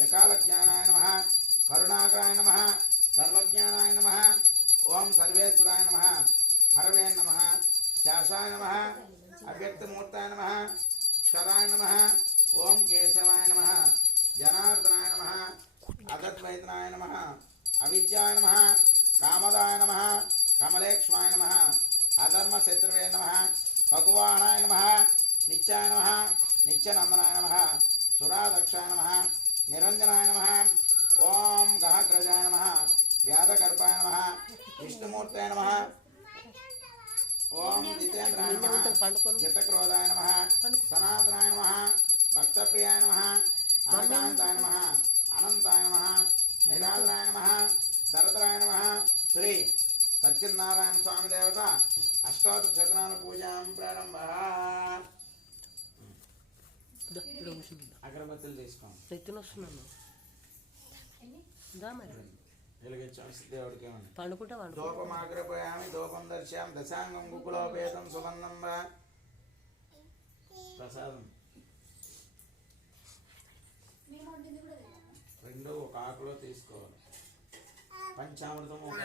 त्रिकालज्ञानाय नमः करुणाकराय नमः सर्वज्ञानाय नमः ओम सर्वेश्वराय नमः हरवे नमः शासाय नमः अव्यक्तमूर्ताय नमः क्षराय नमः ओम केशवाय नमः जनार्दनाय नमः अगद्वैतनाय नमः अविद्याय नमः कामदाय नमः कमलेक्ष्माय नमः अधर्मशत्रुवे नमः ककुवाहनाय नमः नित्याय नमः नित्यनंदनाय नमः सुरादक्षाय नमः निरंजनाय नमः ओम गहग्रजाय नमः व्याधगर्भाय नमः विष्णुमूर्तये नमः ओम जितेन्द्राय नमः यतक्रोधाय नमः सनातनाय नमः भक्तप्रियाय नमः अनकान्ताय नमः अनंताय नमः निराधराय नमः दरदराय नमः श्री सत्यनारायण स्वामी देवता अष्टोत्तर शतनाम पूजा प्रारंभः अगरबत्తులు తీసుకోండి ఎత్తునొస్తున్నాను దేవుడికి పండుకుంటా దూపమాగ్రపయామి దూపం దర్శయామి దశాంగం గుకులోపేతం సుగంధం వా ప్రసాదం రెండు ఒక ఆకులో తీసుకోవాలి పంచామృతం ఒక